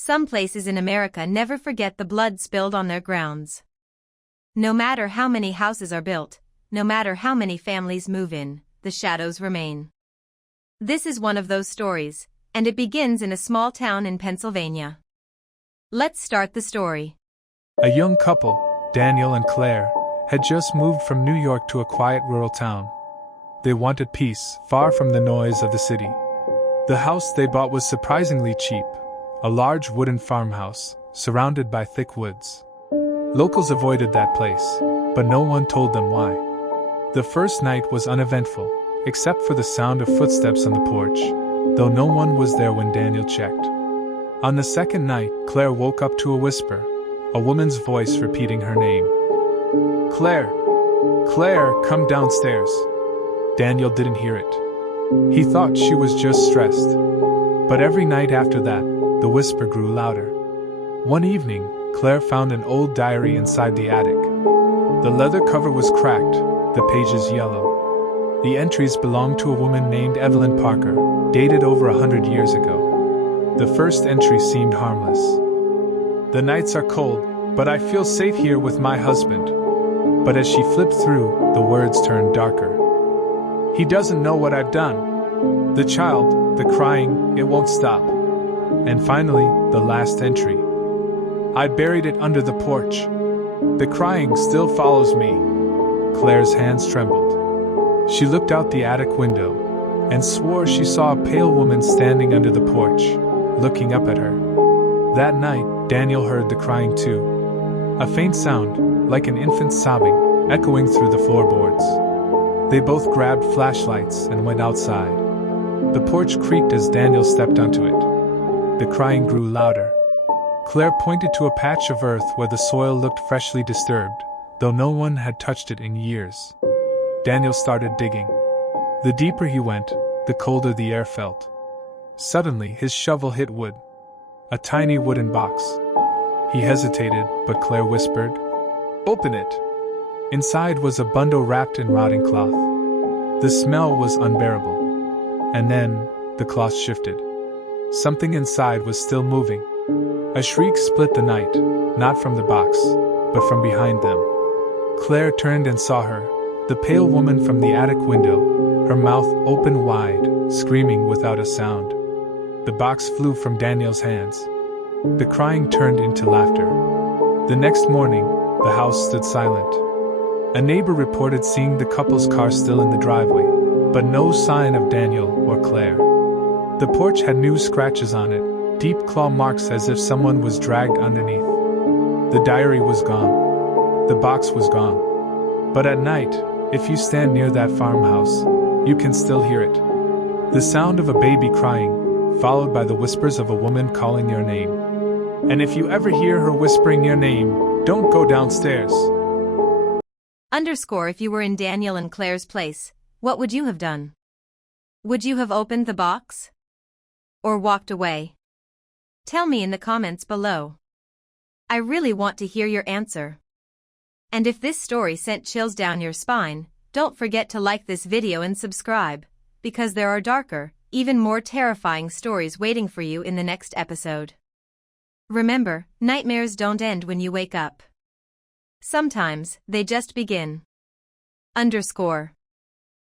Some places in America never forget the blood spilled on their grounds. No matter how many houses are built, no matter how many families move in, the shadows remain. This is one of those stories, and it begins in a small town in Pennsylvania. Let's start the story. A young couple, Daniel and Claire, had just moved from New York to a quiet rural town. They wanted peace, far from the noise of the city. The house they bought was surprisingly cheap, a large wooden farmhouse, surrounded by thick woods. Locals avoided that place, but no one told them why. The first night was uneventful, except for the sound of footsteps on the porch, though no one was there when Daniel checked. On the second night, Claire woke up to a whisper, a woman's voice repeating her name. "Claire! Claire, come downstairs." Daniel didn't hear it. He thought she was just stressed. But every night after that, the whisper grew louder. One evening, Claire found an old diary inside the attic. The leather cover was cracked, the pages yellow. The entries belonged to a woman named Evelyn Parker, dated over 100 years ago. The first entry seemed harmless. "The nights are cold, but I feel safe here with my husband." But as she flipped through, the words turned darker. "He doesn't know what I've done. The child, the crying, it won't stop." And finally, the last entry. "I buried it under the porch. The crying still follows me." Claire's hands trembled. She looked out the attic window and swore she saw a pale woman standing under the porch, looking up at her. That night, Daniel heard the crying too. A faint sound, like an infant sobbing, echoing through the floorboards. They both grabbed flashlights and went outside. The porch creaked as Daniel stepped onto it. The crying grew louder. Claire pointed to a patch of earth where the soil looked freshly disturbed, though no one had touched it in years. Daniel started digging. The deeper he went, the colder the air felt. Suddenly, his shovel hit wood. A tiny wooden box. He hesitated, but Claire whispered, "Open it." Inside was a bundle wrapped in rotting cloth. The smell was unbearable. And then, the cloth shifted. Something inside was still moving. A shriek split the night, not from the box, but from behind them. Claire turned and saw her, the pale woman from the attic window, her mouth open wide, screaming without a sound. The box flew from Daniel's hands. The crying turned into laughter. The next morning, the house stood silent. A neighbor reported seeing the couple's car still in the driveway, but no sign of Daniel or Claire. The porch had new scratches on it, deep claw marks as if someone was dragged underneath. The diary was gone. The box was gone. But at night, if you stand near that farmhouse, you can still hear it. The sound of a baby crying, followed by the whispers of a woman calling your name. And if you ever hear her whispering your name, don't go downstairs. If you were in Daniel and Claire's place, what would you have done? Would you have opened the box? Or walked away? Tell me in the comments below. I really want to hear your answer. And if this story sent chills down your spine, don't forget to like this video and subscribe, because there are darker, even more terrifying stories waiting for you in the next episode. Remember, nightmares don't end when you wake up. Sometimes, they just begin.